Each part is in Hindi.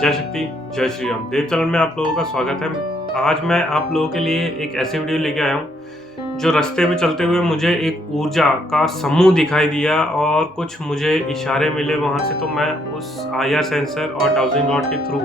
जय शक्ति, जय श्री राम। देव चैनल में आप लोगों का स्वागत है। आज मैं आप लोगों के लिए एक ऐसी वीडियो लेके आया हूँ जो रास्ते में चलते हुए मुझे एक ऊर्जा का समूह दिखाई दिया और कुछ मुझे इशारे मिले वहाँ से, तो मैं उस IR सेंसर और डाउजिंग रॉड के थ्रू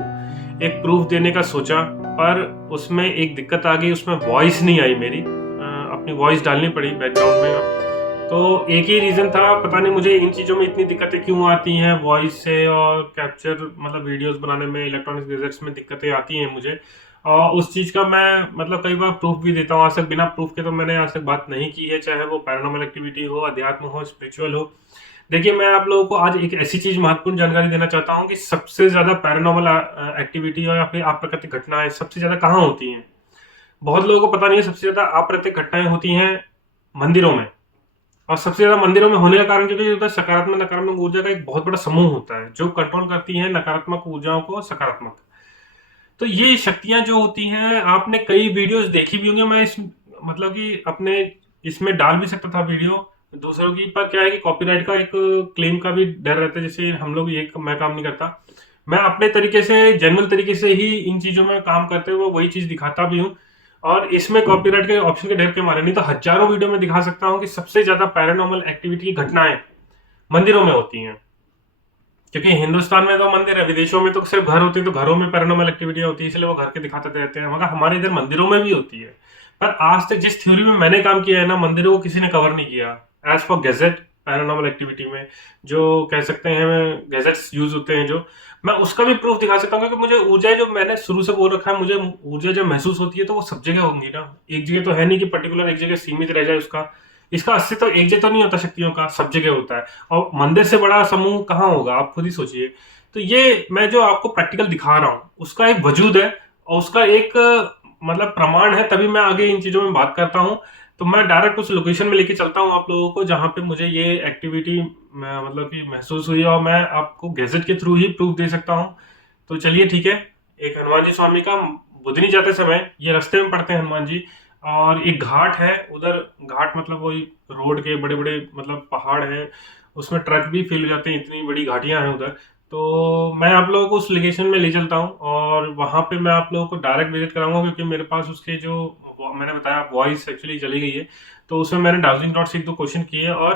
एक प्रूफ देने का सोचा, पर उसमें एक दिक्कत आ गई। उसमें वॉइस नहीं आई मेरी, अपनी वॉइस डालनी पड़ी बैकग्राउंड में। तो एक ही रीज़न था, पता नहीं मुझे इन चीज़ों में इतनी दिक्कतें क्यों आती हैं वॉइस से, और कैप्चर मतलब वीडियोस बनाने में, इलेक्ट्रॉनिक गैजेट्स में दिक्कतें आती हैं मुझे। और उस चीज़ का मैं मतलब कई बार प्रूफ भी देता हूँ। आज तक बिना प्रूफ के तो मैंने आज तक बात नहीं की है, चाहे वो पैरानॉर्मल एक्टिविटी हो, अध्यात्म हो, स्पिरिचुअल हो। देखिए, मैं आप लोगों को आज एक ऐसी चीज़ महत्वपूर्ण जानकारी देना चाहता हूँ कि सबसे ज़्यादा पैरानॉर्मल एक्टिविटी या फिर अप्राकृतिक घटनाएं सबसे ज़्यादा कहाँ होती हैं। बहुत लोगों को पता नहीं है, सबसे ज़्यादा अप्राकृतिक घटनाएं होती हैं मंदिरों में। और सबसे ज्यादा मंदिरों में होने का कारण क्योंकि उधर सकारात्मक नकारात्मक ऊर्जा का एक बहुत बड़ा समूह होता है जो कंट्रोल करती है नकारात्मक ऊर्जाओं को सकारात्मक। तो ये शक्तियां जो होती हैं, आपने कई वीडियोस देखी भी होंगी। मैं इस मतलब कि अपने इसमें डाल भी सकता था वीडियो दूसरों की, पर क्या है कि कॉपीराइट का एक क्लेम का भी डर रहता है, जैसे हम लोग ये मैं काम नहीं करता। मैं अपने तरीके से जेन्युइन तरीके से ही इन चीजों में काम करते हुए वही चीज दिखाता भी हूँ। और इसमें कॉपीराइट के ऑप्शन के डर के मारे नहीं तो हजारों वीडियो में दिखा सकता हूँ कि सबसे ज्यादा पैरानॉर्मल एक्टिविटी की घटनाएं मंदिरों में होती हैं। क्योंकि हिंदुस्तान में तो मंदिर है, विदेशों में तो सिर्फ घर होते हैं, तो घरों में पैरानॉर्मल एक्टिविटी होती है, इसलिए वो घर के दिखाते रहते हैं, मगर हमारे इधर मंदिरों में भी होती है। पर आज तक जिस थ्योरी में मैंने काम किया है ना, मंदिरों को किसी ने कवर नहीं किया। As for gadget paranormal activity में जो कह सकते हैं गैजेट्स यूज होते हैं, जो मैं उसका भी प्रूफ दिखा सकता हूँ। क्योंकि मुझे ऊर्जा, जो मैंने शुरू से बोल रखा है, मुझे ऊर्जा जब महसूस होती है तो वो सब जगह होंगी ना। एक जगह तो है नहीं कि पर्टिकुलर एक जगह सीमित रह जाए उसका। इसका अस्तित्व एक जगह तो नहीं होता, शक्तियों का सब जगह होता है। और मंदिर से बड़ा समूह कहाँ होगा, आप खुद ही सोचिए। तो ये मैं जो आपको प्रैक्टिकल दिखा रहा हूँ उसका एक वजूद है और उसका एक मतलब प्रमाण है, तभी मैं आगे इन चीजों में बात करता हूँ। तो मैं डायरेक्ट उस लोकेशन में लेके चलता हूँ आप लोगों को जहाँ पे मुझे ये एक्टिविटी मतलब कि महसूस हुई, और मैं आपको गैजेट के थ्रू ही प्रूफ दे सकता हूँ। तो चलिए ठीक है। एक हनुमान जी स्वामी का बुधनी जाते समय ये रास्ते में पड़ते हैं हनुमान जी, और एक घाट है उधर। घाट मतलब वही रोड के बड़े बड़े मतलब पहाड़ हैं, उसमें ट्रक भी फेल हो जाते हैं, इतनी बड़ी घाटियां हैं उधर। तो मैं आप लोगों को उस लोकेशन में ले चलता हूँ और वहां पे मैं आप लोगों को डायरेक्ट विजिट कराऊंगा, क्योंकि मेरे पास उसके जो मैंने बताया वॉइस एक्चुअली चली गई है। तो उसमें मैंने डाउजिंग रॉड से एक दो क्वेश्चन किए, और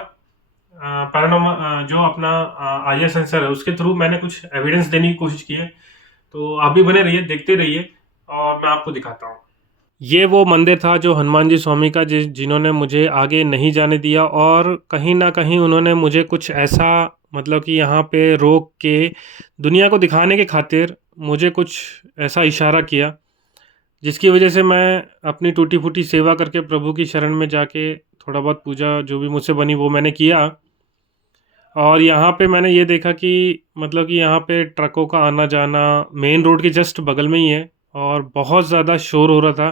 पैरानॉर्मल जो अपना IR सेंसर है उसके थ्रू मैंने कुछ एविडेंस देने की कोशिश की है। तो आप भी बने रहिए, देखते रहिए, और मैं आपको दिखाता हूँ। ये वो मंदिर था जो हनुमान जी स्वामी का, जिन्होंने मुझे आगे नहीं जाने दिया, और कहीं ना कहीं उन्होंने मुझे कुछ ऐसा मतलब कि यहाँ पे रोक के दुनिया को दिखाने के खातिर मुझे कुछ ऐसा इशारा किया, जिसकी वजह से मैं अपनी टूटी फूटी सेवा करके प्रभु की शरण में जाके थोड़ा बहुत पूजा जो भी मुझसे बनी वो मैंने किया। और यहाँ पे मैंने ये देखा कि मतलब कि यहाँ पे ट्रकों का आना जाना मेन रोड के जस्ट बगल में ही है, और बहुत ज़्यादा शोर हो रहा था।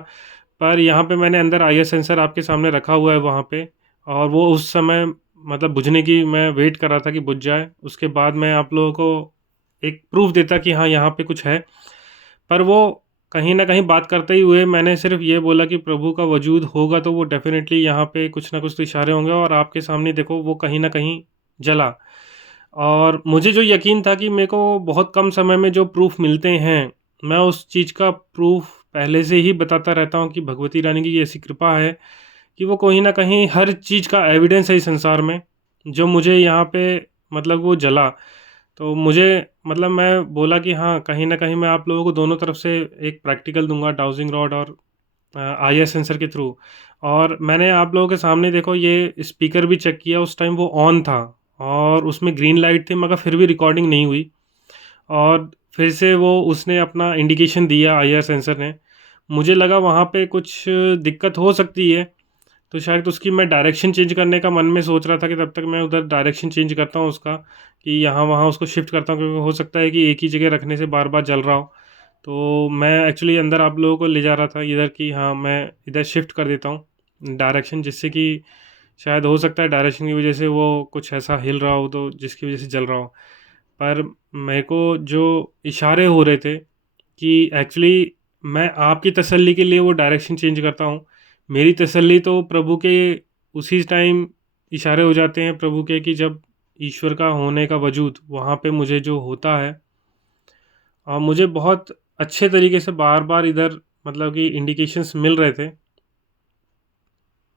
पर यहाँ पे मैंने अंदर IR सेंसर आपके सामने रखा हुआ है वहाँ पे, और वो उस समय मतलब बुझने की मैं वेट कर रहा था कि बुझ जाए, उसके बाद मैं आप लोगों को एक प्रूफ देता कि हाँ यहाँ पे कुछ है। पर वो कहीं ना कहीं बात करते ही हुए मैंने सिर्फ ये बोला कि प्रभु का वजूद होगा तो वो डेफिनेटली यहाँ पे कुछ ना कुछ तो इशारे होंगे, और आपके सामने देखो वो कहीं ना कहीं जला। और मुझे जो यकीन था कि मेरे को बहुत कम समय में जो प्रूफ मिलते हैं, मैं उस चीज़ का प्रूफ पहले से ही बताता रहता हूँ कि भगवती रानी की ऐसी कृपा है कि वो कहीं ना कहीं हर चीज़ का एविडेंस है इस संसार में। जो मुझे यहाँ पे मतलब वो जला, तो मुझे मतलब मैं बोला कि हाँ कहीं ना कहीं मैं आप लोगों को दोनों तरफ से एक प्रैक्टिकल दूंगा, डाउजिंग रॉड और IR सेंसर के थ्रू। और मैंने आप लोगों के सामने देखो ये स्पीकर भी चेक किया, उस टाइम वो ऑन था और उसमें ग्रीन लाइट थी, मगर फिर भी रिकॉर्डिंग नहीं हुई। और फिर से वो उसने अपना इंडिकेशन दिया IR सेंसर ने। मुझे लगा वहाँ पे कुछ दिक्कत हो सकती है, तो शायद उसकी मैं डायरेक्शन चेंज करने का मन में सोच रहा था कि तब तक मैं उधर डायरेक्शन चेंज करता हूँ उसका, कि यहाँ वहाँ उसको शिफ्ट करता हूँ, क्योंकि हो सकता है कि एक ही जगह रखने से बार बार जल रहा हो। तो मैं एक्चुअली अंदर आप लोगों को ले जा रहा था इधर की, हाँ मैं इधर शिफ्ट कर देता हूँ डायरेक्शन, जिससे कि शायद हो सकता है डायरेक्शन की वजह से वो कुछ ऐसा हिल रहा हो तो जिसकी वजह से जल रहा हो। पर मेरे को जो इशारे हो रहे थे कि एक्चुअली मैं आपकी तसल्ली के लिए वो डायरेक्शन चेंज करता हूँ। मेरी तसल्ली तो प्रभु के उसी टाइम इशारे हो जाते हैं प्रभु के, कि जब ईश्वर का होने का वजूद वहाँ पे मुझे जो होता है। और मुझे बहुत अच्छे तरीके से बार बार इधर मतलब कि इंडिकेशंस मिल रहे थे।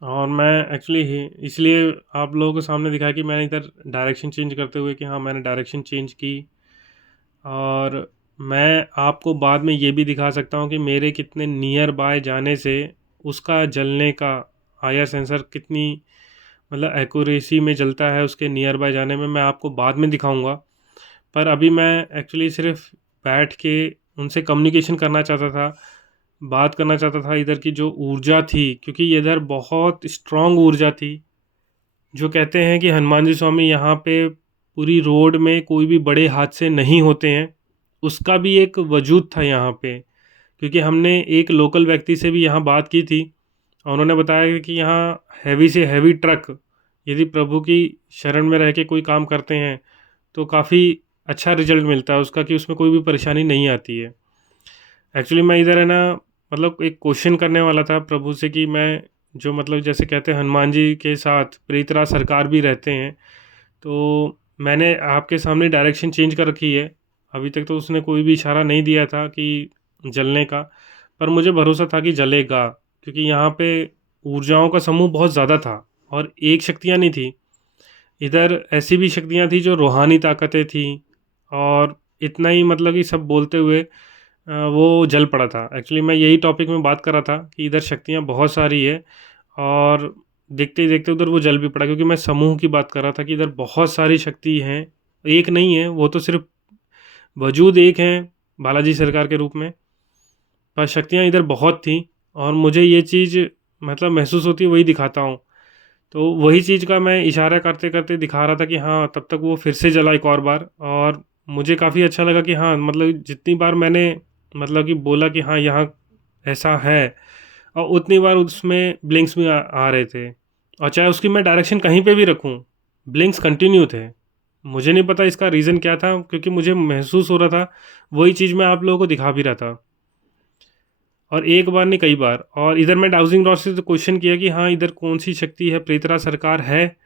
और मैं एक्चुअली इसलिए आप लोगों के सामने दिखाया कि मैंने इधर डायरेक्शन चेंज करते हुए कि हाँ मैंने डायरेक्शन चेंज की। और मैं आपको बाद में ये भी दिखा सकता हूँ कि मेरे कितने नियर बाय जाने से उसका जलने का आईआर सेंसर कितनी मतलब एक्यूरेसी में जलता है उसके नियर बाय जाने में, मैं आपको बाद में दिखाऊंगा। पर अभी मैं एक्चुअली सिर्फ बैठ के उनसे कम्युनिकेशन करना चाहता था, बात करना चाहता था इधर की जो ऊर्जा थी, क्योंकि इधर बहुत स्ट्रांग ऊर्जा थी। जो कहते हैं कि हनुमान जी स्वामी यहाँ पे पूरी रोड में कोई भी बड़े हादसे नहीं होते हैं, उसका भी एक वजूद था यहाँ पे। क्योंकि हमने एक लोकल व्यक्ति से भी यहाँ बात की थी और उन्होंने बताया कि यहाँ हैवी से हैवी ट्रक यदि प्रभु की शरण में रह के कोई काम करते हैं तो काफ़ी अच्छा रिजल्ट मिलता है उसका, कि उसमें कोई भी परेशानी नहीं आती है। एक्चुअली मैं इधर है ना मतलब एक क्वेश्चन करने वाला था प्रभु से कि मैं जो मतलब जैसे कहते हैं हनुमान जी के साथ प्रीतराज सरकार भी रहते हैं, तो मैंने आपके सामने डायरेक्शन चेंज कर रखी है। अभी तक तो उसने कोई भी इशारा नहीं दिया था कि जलने का, पर मुझे भरोसा था कि जलेगा, क्योंकि यहाँ पे ऊर्जाओं का समूह बहुत ज़्यादा था और एक शक्तियाँ नहीं थी। इधर ऐसी भी शक्तियाँ थी जो रूहानी ताकतें थी। और इतना ही मतलब कि सब बोलते हुए वो जल पड़ा था। एक्चुअली मैं यही टॉपिक में बात कर रहा था कि इधर शक्तियाँ बहुत सारी है और देखते ही देखते उधर वो जल भी पड़ा, क्योंकि मैं समूह की बात कर रहा था कि इधर बहुत सारी शक्ति हैं, एक नहीं है, वो तो सिर्फ वजूद एक हैं बालाजी सरकार के रूप में, पर शक्तियाँ इधर बहुत थी। और मुझे ये चीज़ मतलब महसूस होती है, वही दिखाता हूँ। तो वही चीज़ का मैं इशारा करते करते दिखा रहा था कि हाँ, तब तक वो फिर से जला एक और बार। और मुझे काफ़ी अच्छा लगा कि हाँ मतलब जितनी बार मैंने मतलब कि बोला कि हाँ यहाँ ऐसा है, और उतनी बार उसमें ब्लिंक्स भी आ रहे थे। और चाहे उसकी मैं डायरेक्शन कहीं पे भी रखूँ, ब्लिंक्स कंटिन्यू थे। मुझे नहीं पता इसका रीज़न क्या था, क्योंकि मुझे महसूस हो रहा था, वही चीज़ मैं आप लोगों को दिखा भी रहा था। और एक बार नहीं कई बार। और इधर मैं डाउजिंग रॉड से तो क्वेश्चन किया कि हाँ इधर कौन सी शक्ति है, प्रेतरा सरकार है,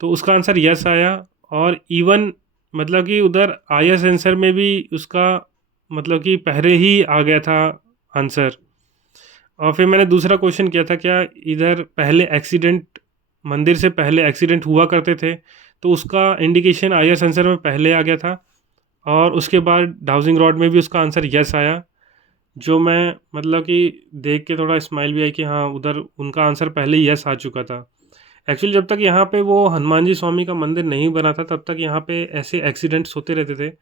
तो उसका आंसर यस आया। और इवन मतलब कि उधर आया सेंसर में भी उसका मतलब कि पहले ही आ गया था आंसर। और फिर मैंने दूसरा क्वेश्चन किया था, क्या इधर पहले एक्सीडेंट, मंदिर से पहले एक्सीडेंट हुआ करते थे, तो उसका इंडिकेशन आया सेंसर में पहले आ गया था। और उसके बाद डाउजिंग रॉड में भी उसका आंसर यस आया, जो मैं मतलब कि देख के थोड़ा स्माइल भी आई कि हाँ उधर उनका आंसर पहले ही यस आ चुका था। एक्चुअली जब तक यहाँ पे वो हनुमान जी स्वामी का मंदिर नहीं बना था तब तक यहाँ पे ऐसे एक्सीडेंट्स होते रहते थे।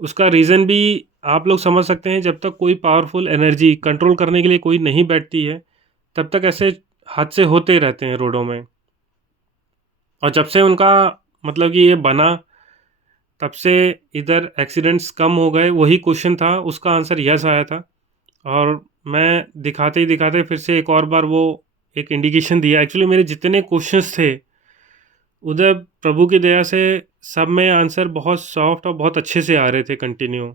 उसका रीज़न भी आप लोग समझ सकते हैं, जब तक कोई पावरफुल एनर्जी कंट्रोल करने के लिए कोई नहीं बैठती है तब तक ऐसे हादसे होते रहते हैं रोडों में। और जब से उनका मतलब कि ये बना, तब से इधर एक्सीडेंट्स कम हो गए। वही क्वेश्चन था, उसका आंसर यस आया था। और मैं दिखाते ही दिखाते फिर से एक और बार वो एक इंडिकेशन दिया। एक्चुअली मेरे जितने क्वेश्चंस थे उधर प्रभु की दया से सब में आंसर बहुत सॉफ्ट और बहुत अच्छे से आ रहे थे कंटिन्यू।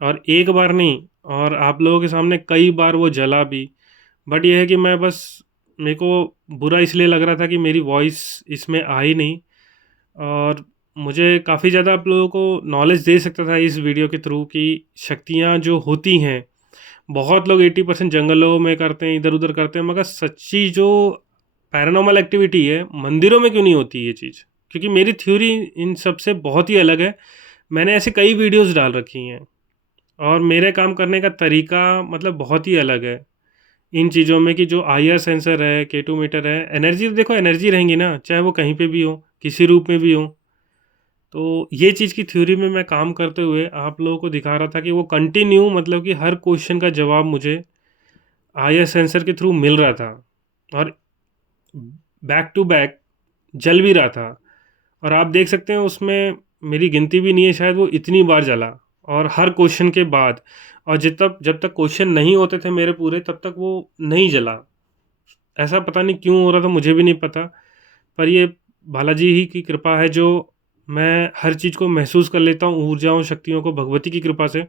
और एक बार नहीं, और आप लोगों के सामने कई बार वो जला भी। बट ये है कि मैं बस, मेरे को बुरा इसलिए लग रहा था कि मेरी वॉइस इसमें आई नहीं। और मुझे काफ़ी ज़्यादा आप लोगों को नॉलेज दे सकता था इस वीडियो के थ्रू कि शक्तियाँ जो होती हैं, बहुत लोग 80% जंगलों में करते हैं, इधर उधर करते हैं, मगर सच्ची जो पैरानॉर्मल एक्टिविटी है मंदिरों में क्यों नहीं होती ये चीज़। क्योंकि मेरी थ्योरी इन सब से बहुत ही अलग है। मैंने ऐसे कई वीडियोस डाल रखी हैं और मेरे काम करने का तरीका मतलब बहुत ही अलग है इन चीज़ों में। कि जो आईआर सेंसर है, K2 मीटर है, एनर्जी तो देखो एनर्जी रहेंगी ना, चाहे वो कहीं पे भी हो, किसी रूप में भी हो। तो ये चीज़ की थ्योरी में मैं काम करते हुए आप लोगों को दिखा रहा था कि वो कंटिन्यू मतलब कि हर क्वेश्चन का जवाब मुझे आईआर सेंसर के थ्रू मिल रहा था। और बैक टू बैक जल भी रहा था। और आप देख सकते हैं उसमें मेरी गिनती भी नहीं है शायद, वो इतनी बार जला। और हर क्वेश्चन के बाद, और जब तक क्वेश्चन नहीं होते थे मेरे पूरे तब तक वो नहीं जला। ऐसा पता नहीं क्यों हो रहा था, मुझे भी नहीं पता। पर ये बालाजी ही की कृपा है जो मैं हर चीज़ को महसूस कर लेता हूँ, ऊर्जाओं शक्तियों को, भगवती की कृपा से।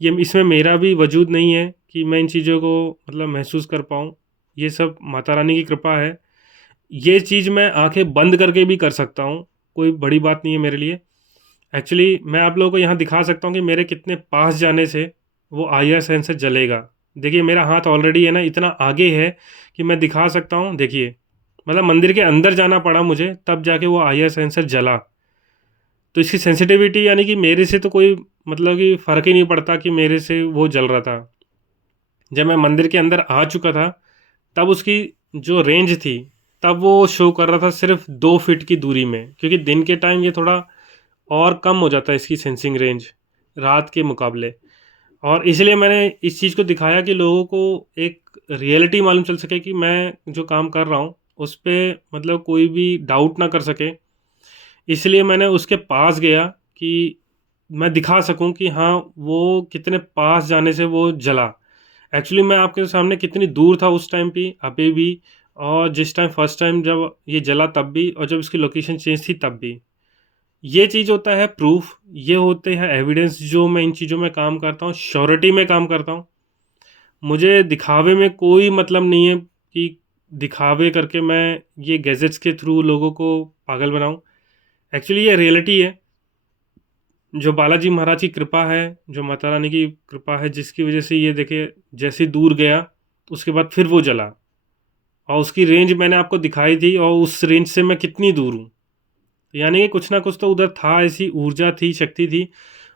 ये इसमें मेरा भी वजूद नहीं है कि मैं इन चीज़ों को मतलब महसूस कर पाऊँ। ये सब माता रानी की कृपा है। ये चीज़ मैं आंखें बंद करके भी कर सकता हूँ, कोई बड़ी बात नहीं है मेरे लिए। एक्चुअली मैं आप लोगों को यहाँ दिखा सकता हूँ कि मेरे कितने पास जाने से वो IR सेंसर जलेगा। देखिए मेरा हाथ ऑलरेडी है ना इतना आगे है कि मैं दिखा सकता हूँ। देखिए मतलब मंदिर के अंदर जाना पड़ा मुझे तब जाके वो IR सेंसर जला। तो इसकी सेंसिटिविटी यानी कि मेरे से तो कोई मतलब कि फ़र्क ही नहीं पड़ता कि मेरे से वो जल रहा था। जब मैं मंदिर के अंदर आ चुका था तब उसकी जो रेंज थी तब वो शो कर रहा था सिर्फ 2 फीट की दूरी में, क्योंकि दिन के टाइम ये थोड़ा और कम हो जाता है इसकी सेंसिंग रेंज रात के मुकाबले। और इसलिए मैंने इस चीज़ को दिखाया कि लोगों को एक रियलिटी मालूम चल सके कि मैं जो काम कर रहा हूँ उस पे मतलब कोई भी डाउट ना कर सके। इसलिए मैंने उसके पास गया कि मैं दिखा सकूं कि हाँ वो कितने पास जाने से वो जला। एक्चुअली मैं आपके सामने कितनी दूर था उस टाइम पे अभी भी, और जिस टाइम फर्स्ट टाइम जब ये जला तब भी, और जब इसकी लोकेशन चेंज थी तब भी। ये चीज़ होता है प्रूफ, ये होते हैं एविडेंस। जो मैं इन चीज़ों में काम करता हूँ, श्योरिटी में काम करता हूँ। मुझे दिखावे में कोई मतलब नहीं है कि दिखावे करके मैं ये गैजेट्स के थ्रू लोगों को पागल बनाऊं। एक्चुअली ये रियलिटी है, जो बालाजी महाराज की कृपा है, जो माता रानी की कृपा है, जिसकी वजह से ये देखिए जैसे दूर गया उसके बाद फिर वो जला। और उसकी रेंज मैंने आपको दिखाई थी, और उस रेंज से मैं कितनी दूर हूँ। यानी कि कुछ ना कुछ तो उधर था, ऐसी ऊर्जा थी, शक्ति थी।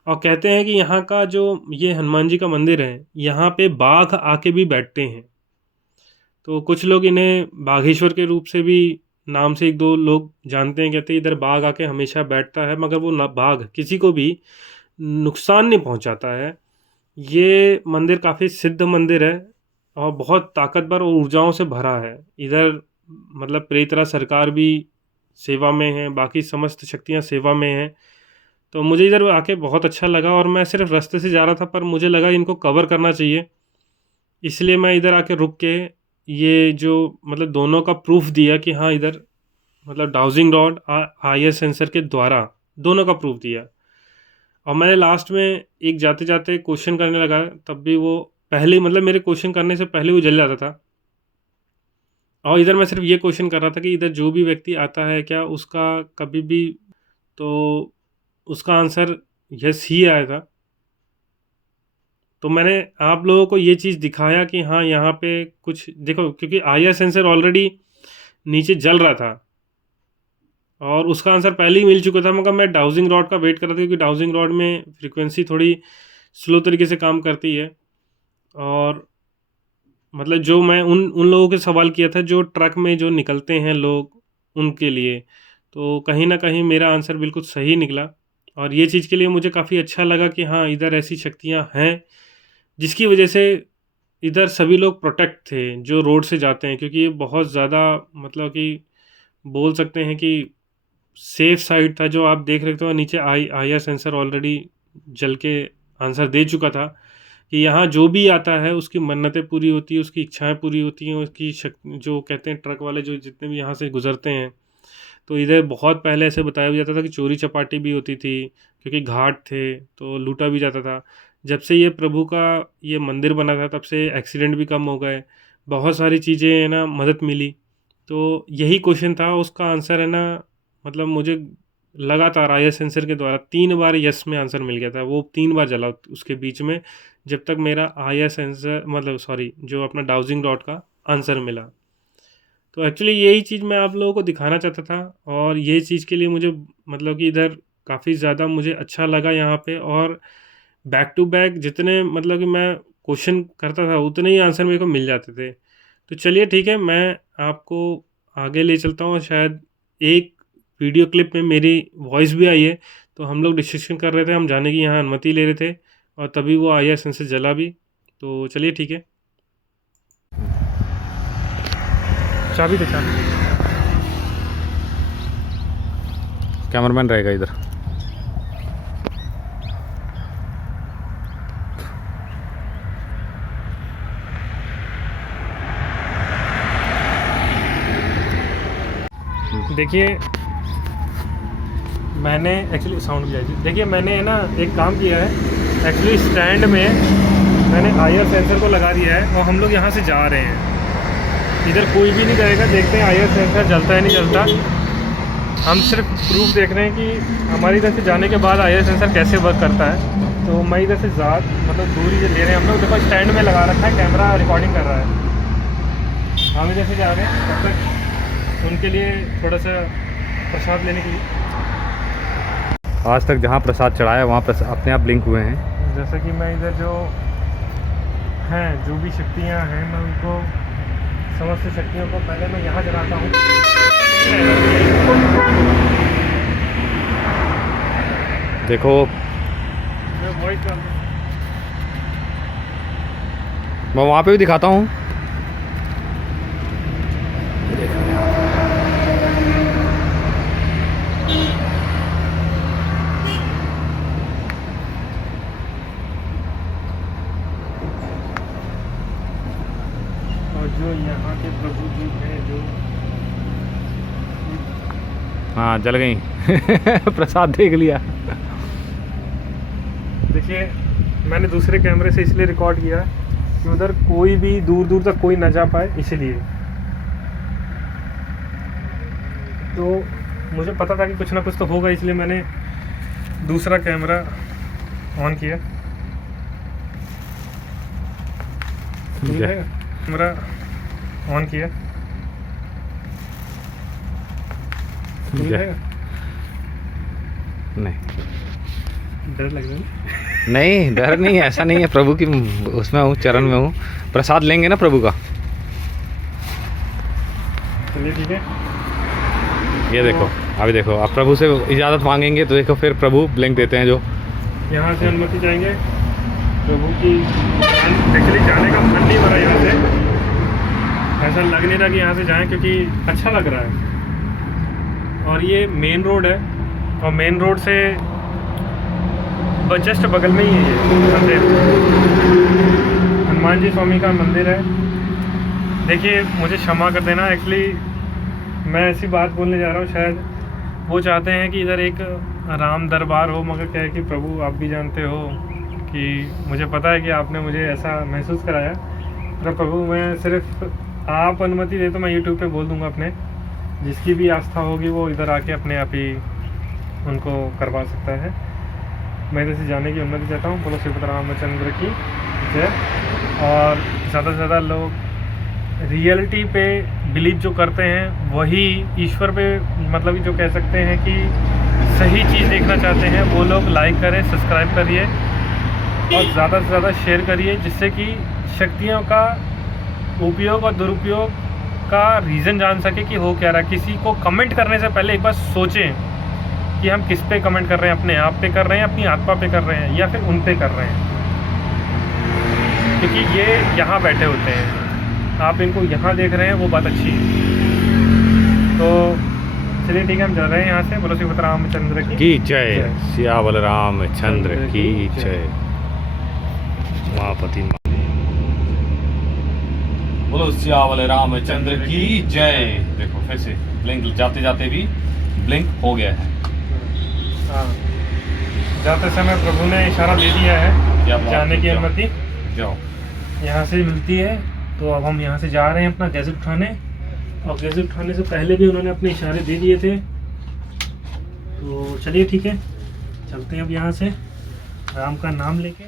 और कहते हैं कि यहाँ का जो ये हनुमान जी का मंदिर है, यहाँ पे बाघ आके भी बैठते हैं। तो कुछ लोग इन्हें बाघेश्वर के रूप से भी नाम से एक दो लोग जानते हैं। कहते हैं इधर बाघ आके हमेशा बैठता है, मगर वो बाघ किसी को भी नुकसान नहीं पहुंचाता है। ये मंदिर काफ़ी सिद्ध मंदिर है और बहुत ताकतवर और ऊर्जाओं से भरा है। इधर मतलब प्रेतरा सरकार भी सेवा में है, बाकी समस्त शक्तियाँ सेवा में हैं। तो मुझे इधर आके बहुत अच्छा लगा, और मैं सिर्फ रास्ते से जा रहा था पर मुझे लगा इनको कवर करना चाहिए, इसलिए मैं इधर आके रुक के ये जो मतलब दोनों का प्रूफ दिया कि हाँ इधर मतलब डाउजिंग रॉड IR सेंसर के द्वारा दोनों का प्रूफ दिया। और मैंने लास्ट में एक जाते जाते क्वेश्चन करने लगा, तब भी वो पहले मतलब मेरे क्वेश्चन करने से पहले वो जल जाता था। और इधर मैं सिर्फ ये क्वेश्चन कर रहा था कि इधर जो भी व्यक्ति आता है क्या उसका कभी भी, तो उसका आंसर यस ही आया था। तो मैंने आप लोगों को ये चीज़ दिखाया कि हाँ यहाँ पे कुछ देखो, क्योंकि IR सेंसर ऑलरेडी नीचे जल रहा था और उसका आंसर पहले ही मिल चुका था, मगर मैं डाउजिंग रॉड का वेट कर रहा था, क्योंकि डाउजिंग रॉड में फ्रीक्वेंसी थोड़ी स्लो तरीके से काम करती है। और मतलब जो मैं उन उन लोगों के सवाल किया था जो ट्रक में जो निकलते हैं लोग, उनके लिए, तो कहीं ना कहीं मेरा आंसर बिल्कुल सही निकला। और ये चीज़ के लिए मुझे काफ़ी अच्छा लगा कि हाँ इधर ऐसी शक्तियाँ हैं, जिसकी वजह से इधर सभी लोग प्रोटेक्ट थे जो रोड से जाते हैं, क्योंकि ये बहुत ज़्यादा मतलब कि बोल सकते हैं कि सेफ साइड था। जो आप देख रहे थे नीचे IR सेंसर ऑलरेडी जल के आंसर दे चुका था कि यहाँ जो भी आता है उसकी मन्नतें पूरी होती है, उसकी इच्छाएं पूरी होती हैं, उसकी जो कहते हैं ट्रक वाले जो जितने भी यहाँ से गुजरते हैं। तो इधर बहुत पहले ऐसे बताया भी जाता था कि चोरी चपाटी भी होती थी, क्योंकि घाट थे तो लूटा भी जाता था। जब से ये प्रभु का ये मंदिर बना था तब से एक्सीडेंट भी कम हो गए, बहुत सारी चीज़ें है ना मदद मिली। तो यही क्वेश्चन था, उसका आंसर है ना मतलब मुझे लगातार IR सेंसर के द्वारा 3 बार यस में आंसर मिल गया था। वो 3 बार जला उसके बीच में, जब तक मेरा IR सेंसर मतलब सॉरी जो अपना डाउजिंग रॉड का आंसर मिला। तो एक्चुअली यही चीज़ मैं आप लोगों को दिखाना चाहता था, और ये चीज़ के लिए मुझे मतलब कि इधर काफ़ी ज़्यादा मुझे अच्छा लगा यहाँ पे। और बैक टू बैक जितने मतलब कि मैं क्वेश्चन करता था उतने ही आंसर मेरे को मिल जाते थे। तो चलिए ठीक है, मैं आपको आगे ले चलता हूँ। शायद एक वीडियो क्लिप में मेरी वॉइस भी आई है, तो हम लोग डिस्कशन कर रहे थे, हम जाने की यहाँ अनुमति ले रहे थे, और तभी वो IR सेंसर जला भी। तो चलिए ठीक है, चाबी दे चाबी। कैमरामैन रहेगा इधर। देखिए मैंने एक्चुअली साउंड भी आई थी। देखिए मैंने है ना एक काम किया है, एक्चुअली स्टैंड में मैंने IR सेंसर को लगा दिया है, और हम लोग यहाँ से जा रहे हैं। इधर कोई भी नहीं रहेगा, देखते हैं IR सेंसर जलता है नहीं जलता। हम सिर्फ प्रूफ देख रहे हैं कि हमारी इधर से जाने के बाद IR सेंसर कैसे वर्क करता है। तो मैं इधर से मतलब दूरी ले रहे हैं हम लोग। देखो स्टैंड में लगा रखा है, कैमरा रिकॉर्डिंग कर रहा है। हम इधर से जा रहे हैं तब तक उनके लिए थोड़ा सा प्रसाद लेने के लिए। आज तक जहाँ प्रसाद चढ़ाया वहाँ अपने आप ब्लिंक हुए हैं। जैसे कि मैं इधर जो भी शक्तियाँ हैं, मैं उनको समस्त शक्तियों को पहले मैं यहाँ जलाता हूँ। देखो मैं वॉइस कर मैं वहाँ पे भी दिखाता हूँ। और जो यहाँ के प्रभु जी हैं जो हाँ जल गई प्रसाद देख लिया। देखिए मैंने दूसरे कैमरे से इसलिए रिकॉर्ड किया कि उधर कोई भी दूर दूर तक कोई ना जा पाए, इसलिए। तो मुझे पता था कि कुछ ना कुछ तो होगा, इसलिए मैंने दूसरा कैमरा ऑन किया। कैमरा ऑन किया। नहीं डर लग रहा है? नहीं डर नहीं है, ऐसा नहीं है। प्रभु की उसमें हूँ, चरण में हूँ। प्रसाद लेंगे ना प्रभु का। चलिए ठीक है। ये देखो अभी देखो, आप प्रभु से इजाज़त मांगेंगे तो देखो फिर प्रभु ब्लिंक देते हैं। जो यहाँ से अनुमति जाएंगे प्रभु की। एक्चुअली जाने का मन नहीं हो रहा यहाँ से, ऐसा लग नहीं रहा कि यहाँ से जाएं, क्योंकि अच्छा लग रहा है। और ये मेन रोड है, और मेन रोड से जस्ट बगल में ही है ये मंदिर, हनुमान जी स्वामी का मंदिर है। देखिए मुझे क्षमा कर देना, एक्चुअली मैं ऐसी बात बोलने जा रहा हूँ, शायद वो चाहते हैं कि इधर एक राम दरबार हो, मगर क्या है कि प्रभु आप भी जानते हो कि मुझे पता है कि आपने मुझे ऐसा महसूस कराया। तो प्रभु मैं सिर्फ आप अनुमति दे तो मैं यूट्यूब पे बोल दूंगा अपने, जिसकी भी आस्था होगी वो इधर आके अपने आप ही उनको करवा सकता है। मैं इधर से जाने की अनुमति चाहता हूँ। बोलो श्री रामचंद्र की जय। और ज़्यादा से ज़्यादा लोग रियलिटी पे बिलीव जो करते हैं, वही ईश्वर पे मतलब जो कह सकते हैं कि सही चीज़ देखना चाहते हैं, वो लोग लाइक करें, सब्सक्राइब करिए और ज़्यादा से ज़्यादा शेयर करिए, जिससे कि शक्तियों का उपयोग और दुरुपयोग का रीज़न जान सके कि हो क्या रहा है। किसी को कमेंट करने से पहले एक बार सोचें कि हम किस पे कमेंट कर रहे हैं, अपने आप पे कर रहे हैं, अपनी आत्मा पे कर रहे हैं, या फिर उन पे कर रहे हैं, क्योंकि ये यहाँ बैठे होते हैं, आप इनको यहाँ देख रहे हैं, वो बात अच्छी है। तो चलिए ठीक है, हम जा रहे हैं यहाँ से। बोलो श्री रामचंद्र की जय। सियावल रामचंद्र की जय। उमापति बोलो सियावल रामचंद्र की जय। देखो फिर से ब्लिंक, जाते जाते भी ब्लिंक हो गया है। हाँ, जाते समय प्रभु ने इशारा दे दिया है जाने की अनुमति। जाओ, यहाँ से मिलती है। तो अब हम यहाँ से जा रहे हैं अपना गैजेट उठाने, और गैजेट उठाने से पहले भी उन्होंने अपने इशारे दे दिए थे। तो चलिए ठीक है, चलते हैं अब यहाँ से राम का नाम लेके।